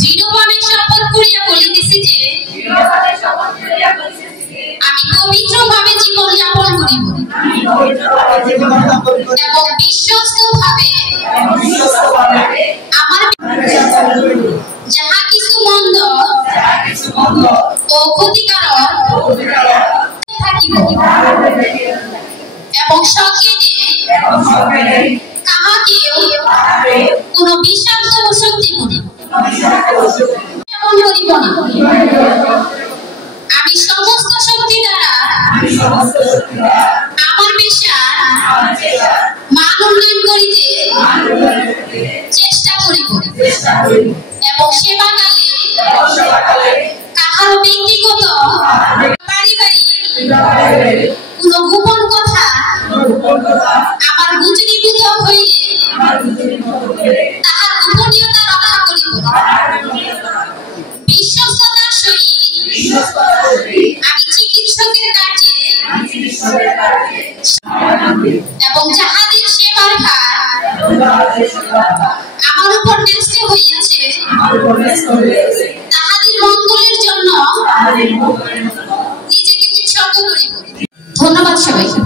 দৃঢ়ভাবে শপথ করিয়া বলিতেছি যে আমি পবিত্রভাবে জীবন যাপন করিব এবং বিশ্বস্তভাবে আমার যাহা কিছু মন্দ ও ক্ষতিকারক থাকিব এবং সজ্ঞানে কাহাকেও কোন বিষাক্ত ওষুধ দিব না, আমি সমস্ত শক্তি দ্বারা আমার পেশার মান উন্নয়ন করিতে চেষ্টা করিব এবং সেবাকালে কাহার ব্যক্তিগত পারিবারিক কোন গোপন কথা আমার বুঝিভূত হইলে তাহার গোপনীয়তা রক্ষা করিব। বিশ্বস্ততার সহিত আমি চিকিৎসকের কাজে এবং যাহাদের সেবার ভার আমার উপর ন্যস্ত হইয়াছে তাহাদের মঙ্গলের জন্য নিজেকে উৎসর্গ করিব। ধন্যবাদ সবাইকে।